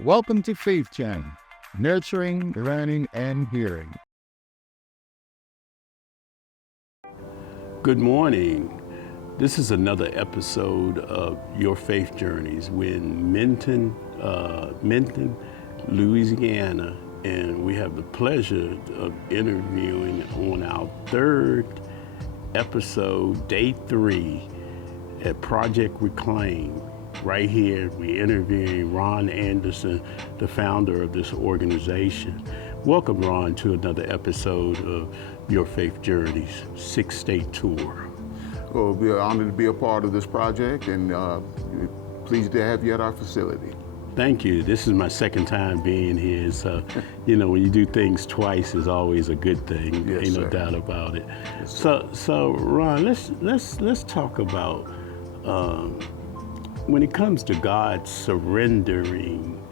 Welcome to Faith Channel, nurturing, learning, and hearing. Good morning. This is another episode of Your Faith Journeys. We're in Minton, Louisiana, and we have the pleasure of interviewing on our third episode, day 3, at Project Reclaim. Right here, we're interviewing Ron Anderson, the founder of this organization. Welcome, Ron, to another episode of Your Faith Journeys 6-state tour. Well, we're honored to be a part of this project and pleased to have you at our facility. Thank you. This is my second time being here. So, when you do things twice is always a good thing. Yes, Ain't no sir. doubt about it. Yes, So Ron, let's talk about when it comes to God surrendering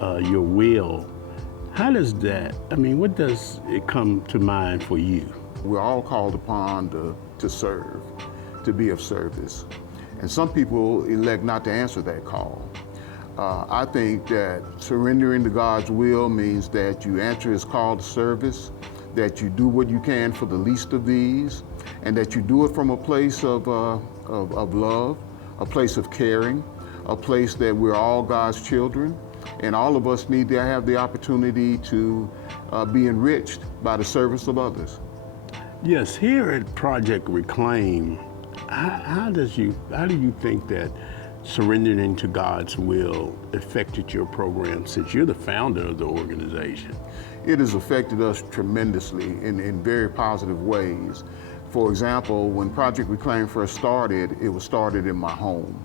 your will. How does that? What does it come to mind for you? We're all called upon to serve, to be of service. And some people elect not to answer that call. I think that surrendering to God's will means that you answer His call to service, that you do what you can for the least of these, and that you do it from a place of love, a place of caring, a place that we're all God's children, and all of us need to have the opportunity to be enriched by the service of others. Yes, here at Project Reclaim, how do you think that surrendering to God's will affected your program since you're the founder of the organization? It has affected us tremendously in very positive ways. For example, when Project Reclaim first started, it was started in my home.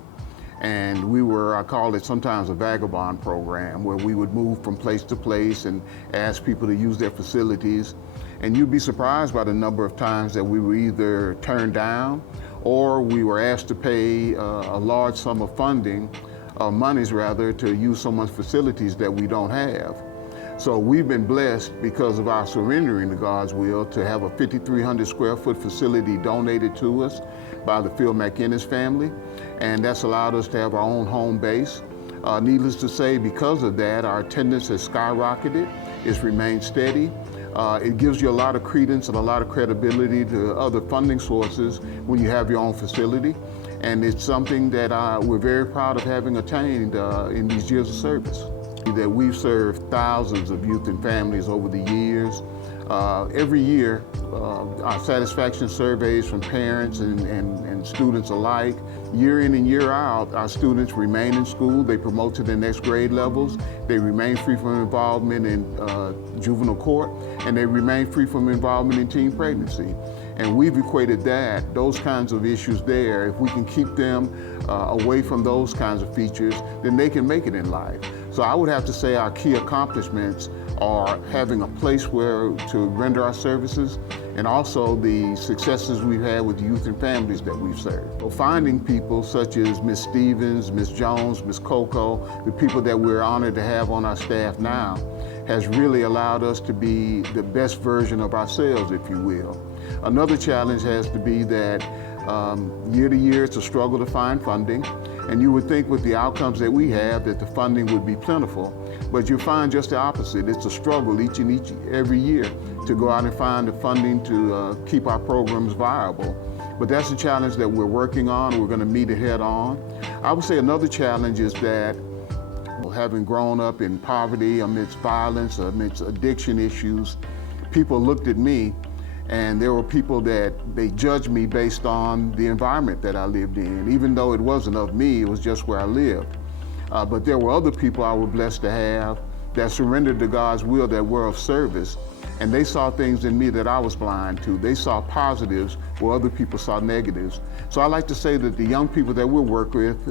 And we were, I call it sometimes a vagabond program, where we would move from place to place and ask people to use their facilities. And you'd be surprised by the number of times that we were either turned down or we were asked to pay a large sum of monies rather, to use someone's facilities that we don't have. So we've been blessed because of our surrendering to God's will to have a 5,300 square foot facility donated to us by the Phil McInnes family. And that's allowed us to have our own home base. Needless to say, because of that, our attendance has skyrocketed. It's remained steady. It gives you a lot of credence and a lot of credibility to other funding sources when you have your own facility. And it's something that we're very proud of having attained in these years of service. That we've served thousands of youth and families over the years. Every year, our satisfaction surveys from parents and students alike, year in and year out, our students remain in school, they promote to the next grade levels, they remain free from involvement in juvenile court, and they remain free from involvement in teen pregnancy. And we've equated those kinds of issues there, if we can keep them away from those kinds of features, then they can make it in life. So I would have to say our key accomplishments are having a place where to render our services, and also the successes we've had with the youth and families that we've served. So finding people such as Ms. Stevens, Ms. Jones, Ms. Coco, the people that we're honored to have on our staff now, has really allowed us to be the best version of ourselves, if you will. Another challenge has to be that year to year it's a struggle to find funding, and you would think with the outcomes that we have that the funding would be plentiful, but you find just the opposite. It's a struggle every year to go out and find the funding to keep our programs viable. But that's a challenge that we're working on. We're going to meet it head on. I would say another challenge is that having grown up in poverty, amidst violence, amidst addiction issues, people looked at me and there were people that they judged me based on the environment that I lived in. Even though it wasn't of me, it was just where I lived. But there were other people I was blessed to have that surrendered to God's will, that were of service, and they saw things in me that I was blind to. They saw positives where other people saw negatives. So I like to say that the young people that we work with,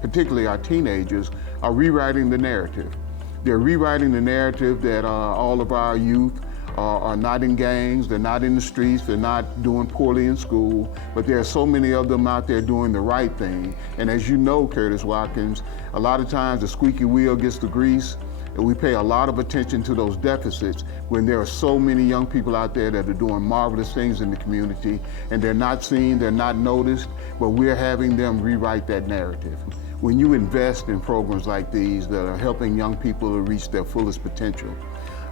particularly our teenagers, are rewriting the narrative. They're rewriting the narrative that all of our youth are not in gangs, they're not in the streets, they're not doing poorly in school, but there are so many of them out there doing the right thing. And as you know, Curtis Watkins, a lot of times the squeaky wheel gets the grease, and we pay a lot of attention to those deficits when there are so many young people out there that are doing marvelous things in the community, and they're not seen, they're not noticed, but we're having them rewrite that narrative. when you invest in programs like these that are helping young people to reach their fullest potential,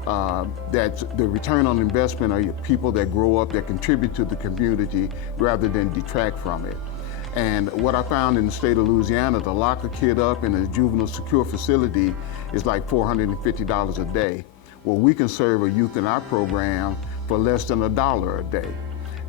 that the return on investment are people that grow up, that contribute to the community rather than detract from it. And what I found in the state of Louisiana, to lock a kid up in a juvenile secure facility is like $450 a day. Well, we can serve a youth in our program for less than $1 a day.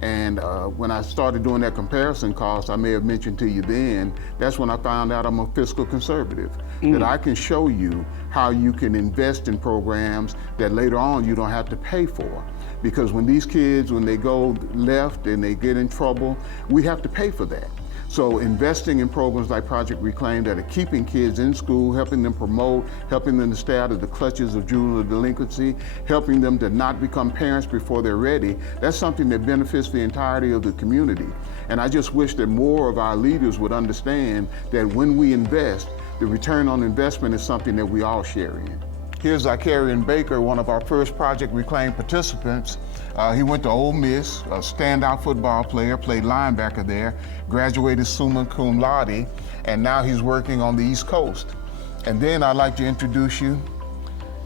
And when I started doing that comparison cost, I may have mentioned to you then, that's when I found out I'm a fiscal conservative, that I can show you how you can invest in programs that later on you don't have to pay for. Because when these kids, when they go left and they get in trouble, we have to pay for that. So investing in programs like Project Reclaim that are keeping kids in school, helping them promote, helping them to stay out of the clutches of juvenile delinquency, helping them to not become parents before they're ready, that's something that benefits the entirety of the community. And I just wish that more of our leaders would understand that when we invest, the return on investment is something that we all share in. Here's Icarian Baker, one of our first Project Reclaim participants. He went to Ole Miss, a standout football player, played linebacker there, graduated summa cum laude, and now he's working on the East Coast. And then I'd like to introduce you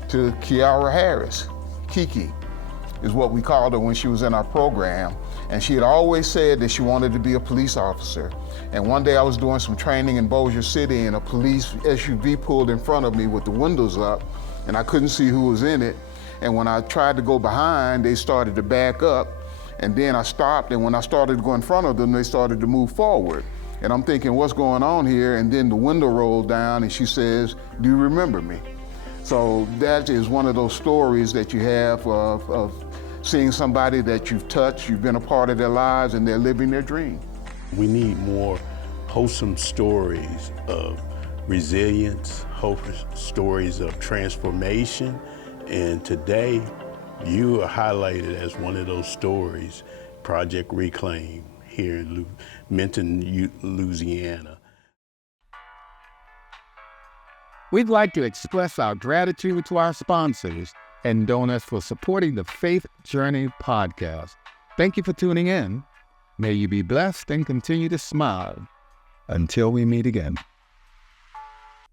to Kiara Harris. Kiki is what we called her when she was in our program. And she had always said that she wanted to be a police officer. And one day I was doing some training in Bossier City and a police SUV pulled in front of me with the windows up, and I couldn't see who was in it. And when I tried to go behind, they started to back up. And then I stopped, and when I started to go in front of them, they started to move forward. And I'm thinking, what's going on here? And then the window rolled down, and she says, "Do you remember me?" So that is one of those stories that you have of seeing somebody that you've touched, you've been a part of their lives, and they're living their dream. We need more wholesome stories of resilience, wholesome stories of transformation. And today, you are highlighted as one of those stories, Project Reclaim, here in Minton, Louisiana. We'd like to express our gratitude to our sponsors and donors for supporting the Faith Journey podcast. Thank you for tuning in. May you be blessed and continue to smile. Until we meet again.